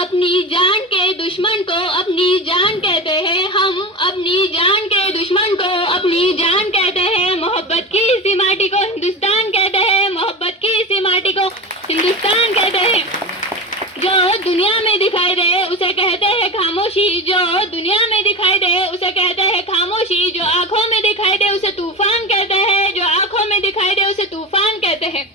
अपनी जान के दुश्मन को अपनी जान कहते हैं हम, अपनी जान के दुश्मन को अपनी जान कहते हैं। मोहब्बत की इसी माटी को हिंदुस्तान कहते हैं, मोहब्बत की इसी माटी को हिंदुस्तान कहते हैं। जो दुनिया में दिखाई दे उसे कहते हैं खामोशी, जो दुनिया में दिखाई दे उसे कहते हैं खामोशी। जो आंखों में दिखाई दे उसे तूफान कहते हैं, जो आंखों में दिखाई दे उसे तूफान कहते हैं।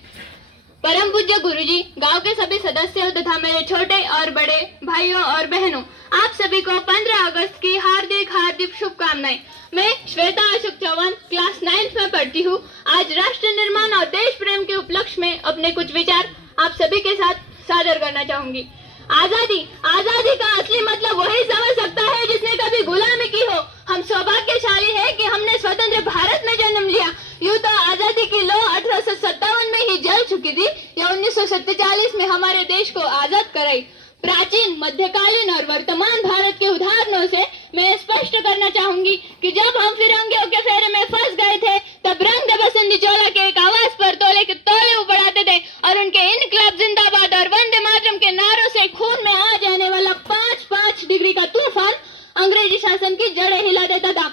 परम पूज्य गुरुजी, गांव के सभी सदस्यों तथा मेरे छोटे और बड़े भाइयों और बहनों, आप सभी को 15 अगस्त की हार्दिक हार्दिक शुभकामनाएं। मैं श्वेता अशोक चौहान क्लास 9th में पढ़ती हूँ। आज राष्ट्र निर्माण और देश प्रेम के उपलक्ष्य में अपने कुछ विचार आप सभी के साथ साझा करना चाहूंगी। आजादी, आजादी का असली मतलब वही समझ सकता है जिसने कभी गुलामी की हो। हम सौभाग्यशाली है कि हमने स्वतंत्र भारत में जन्म लिया। यूं तो आजादी की लौ 1857 में ही जल चुकी थी या 1947 में हमारे देश को आजाद कराई। प्राचीन, मध्यकालीन और वर्तमान भारत के उदाहरणों से मैं स्पष्ट करना चाहूंगी कि जब हम फिरंगियों के फेरे में फंस गए थे तब रंग दे बसंती चोला के एक आवाज पर तोले के तोले उपड़ाते थे और उनके इनकलाब जिंदाबाद और वंदे मातरम के नारों से खून में आ जाने वाला 5-5 डिग्री का तूफान अंग्रेजी शासन की जड़ें हिला देता था।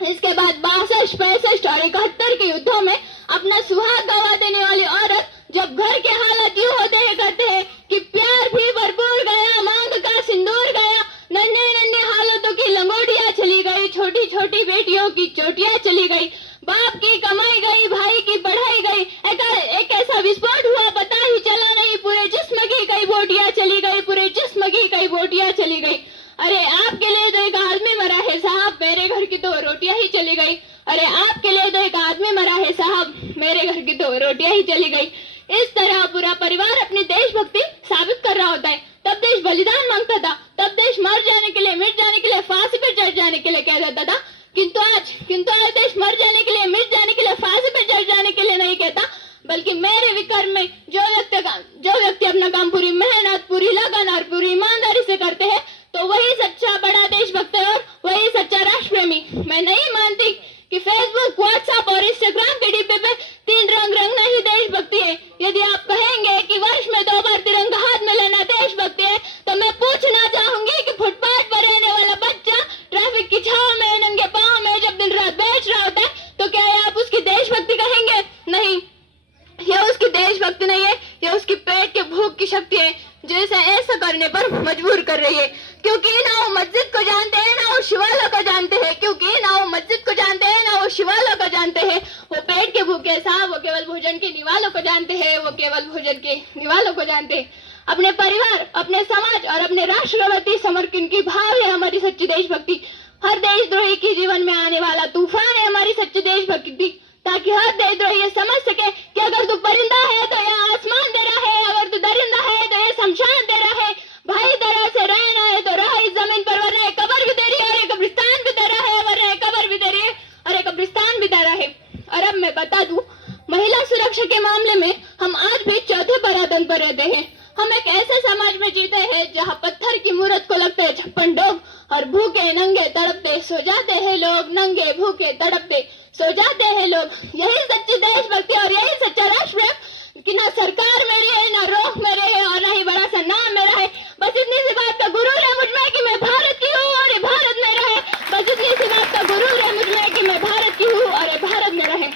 इसके बाद 62, 65 और 71 के युद्धों में अपना सुहाग गवा देने वाली औरत जब घर के हालात यूं होते हैं करते हैं कि प्यार भी भरपूर गया, मांग का सिंदूर गया, नन्हे नन्हे हालातों की लंगोटियां चली गई, छोटी छोटी बेटियों की चोटियां चली गई, बाप की कमाई गई, भाई की पढ़ाई गई। एक ऐसा विस्फोट हुआ पता ही चला नहीं, पूरे जिस्म की कई बोटियां चली गई, पूरे जिस्म की कई बोटियां चली गई। अरे आपके लिए तो एक आदमी मरा है साहब, मेरे घर की तो रोटियां ही चली गई। अरे आपके लिए तो एक आदमी मरा है साहब, मेरे घर की तो रोटियां ही चली गई। इस तरह पूरा परिवार अपनी देशभक्ति साबित कर रहा होता है। तब देश बलिदान मांगता था, तब देश मर जाने के लिए, मिट जाने के लिए, फांसी पर चढ़ जाने के लिए कह देता था। किंतु आज देश मर जाने के लिए, मिट जाने के लिए, फांसी पर चढ़ जाने के लिए नहीं कहता, बल्कि मेरे विक्रम में जो व्यक्ति अपना काम पूरी मेहनत, पूरी लगन और पूरी ईमानदारी से करते हैं तो वही सच्चा बड़ा देशभक्त है और वही सच्चा राष्ट्रप्रेमी। मैं नहीं मानती कि फेसबुक, व्हाट्सएप और इंस्टाग्राम के डिब्बे पे 3 रंग रंगना ही देशभक्ति है। यदि आप कहेंगे कि वर्ष में 2 बार तिरंगा हाथ में लेना देशभक्ति है तो मैं पूछना चाहूंगी कि फुटपाथ पर रहने वाला बच्चा ट्रैफिक की छाव में नंगे पांव में जब दिन रात बेच रहा होता है तो क्या आप उसकी देशभक्ति कहेंगे? नहीं, यह उसकी देशभक्ति नहीं है, यह उसकी पेट के भूख की शक्ति है जो इसे ऐसा करने पर मजबूर कर रही है। क्योंकि ना वो मस्जिद को जानते हैं ना वो शिवाला को जानते हैं, क्योंकि ना वो मस्जिद को जानते हैं ना वो शिवाला को जानते हैं। वो पेट के भूखे साहब, वो केवल भोजन के निवालों को जानते हैं, वो केवल भोजन के निवालों को जानते हैं। अपने परिवार, अपने समाज और अपने राष्ट्र के प्रति समर्पण की भाव है हमारी सच्ची देशभक्ति। हर देशद्रोही के जीवन में आने वाला तूफान है हमारी सच्ची देशभक्ति, ताकि हर देशद्रोही ये समझ सके कि अगर तू परिंदा है तो यह आसमान दे रहा है, अगर तू दरिंदा है तो यह शमशान दे रहा है। भाई तरह से रहना है तो रह इस जमीन पर, वरना कब्र भी तेरी है और कब्रिस्तान भी तेरा है, वरना कब्र भी तेरी है और कब्रिस्तान भी तेरा है। और अब मैं बता दूं, महिला सुरक्षा के मामले में हम आज भी चौथे परातन पर रहते हैं। हम एक ऐसे समाज में जीते हैं जहाँ पत्थर की मूर्त को लगते हैं 56 डोग और भूखे नंगे तड़पते सो जाते हैं लोग, नंगे भूखे तड़पते सो जाते हैं लोग। यही सच्ची देशभक्ति और यही सच्चा राष्ट्र कि ना सरकार मेरी है, ना रोक मेरे है और ना ही बड़ा सा नाम मेरा है। बस इतनी सी बात का गुरूर है मुझ में कि मैं भारत की हूँ और ये भारत मेरा है। बस इतनी सी बात का गुरूर है मुझ में कि मैं भारत की हूँ और ये भारत मेरा है।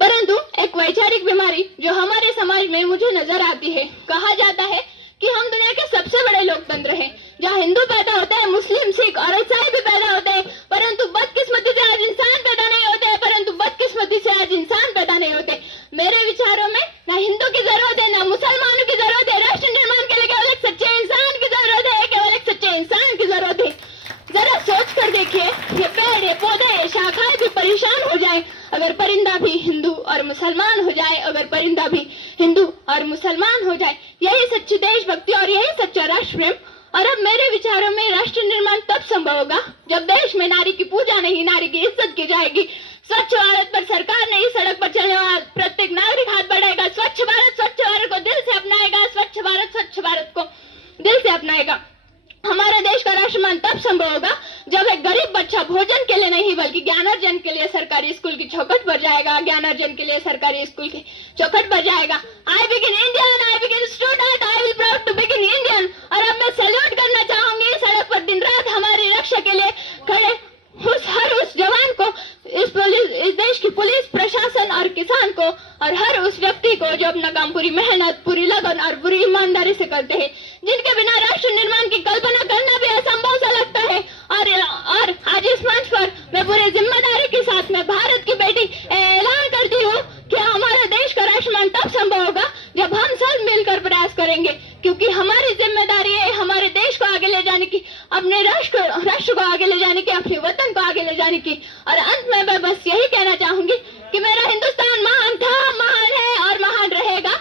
परंतु एक वैचारिक बीमारी जो हमारे समाज में मुझे नजर आती है, कहा जाता है कि हम दुनिया के सबसे बड़े लोकतंत्र हैं, जहाँ हिंदू पैदा होते हैं, मुस्लिम, सिख और ईसाई भी पैदा होते हैं, परंतु बदकिस्मती से आज इंसान पैदा नहीं होते हैं, परंतु बदकिस्मती से आज इंसान पैदा नहीं होते। मेरे विचारों में ना हिंदू की जरूरत है ना मुसलमानों की जरूरत है। राष्ट्र निर्माण के लिए केवल एक सच्चे इंसान की जरूरत है, केवल एक सच्चे इंसान की जरूरत है। जरा सोच कर देखिए, ये पेड़, ये पौधे, ये शाखाएं भी परेशान हो जाए अगर परिंदा भी हिंदू और मुसलमान हो जाए, अगर परिंदा भी हिंदू और मुसलमान हो जाए। यही सच्ची देशभक्ति और यही सच्चा राष्ट्र प्रेम। और अब मेरे विचारों में राष्ट्र निर्माण तब संभव होगा जब देश में नारी की पूजा नहीं, नारी की इज्जत की जाएगी। स्वच्छ भारत पर सरकार नहीं, सड़क पर चलने वाला प्रत्येक नागरिक हाथ बढ़ाएगा। स्वच्छ भारत को दिल से अपनाएगा, स्वच्छ भारत को दिल से अपनाएगा। हमारे देश का राष्ट्रमान तब संभव होगा जब एक गरीब बच्चा भोजन के लिए नहीं बल्कि ज्ञानार्जन के लिए सरकारी स्कूल की चौखट पर जाएगा, ज्ञानार्जन के लिए सरकारी स्कूल की चौखट पर जाएगा। I begin Indian, I begin student, I will proud to begin Indian. पूरी मेहनत, पूरी लगन और पूरी ईमानदारी से करते हैं, जिनके बिना राष्ट्र निर्माण की कल्पना करना भी असंभव सा लगता है। और आज इस मंच पर मैं पूरी जिम्मेदारी के साथ में भारत की बेटी ऐलान करती हूँ कि हमारे देश का राष्ट्रमान तब संभव होगा जब हम सब मिलकर प्रयास करेंगे, क्योंकि हमारी जिम्मेदारी है हमारे देश को आगे ले जाने की, अपने राष्ट्र को आगे ले जाने की, अपने वतन को आगे ले जाने की। और अंत में मैं बस यही कहना चाहूंगी कि मेरा हिंदुस्तान महान था, महान है और महान रहेगा।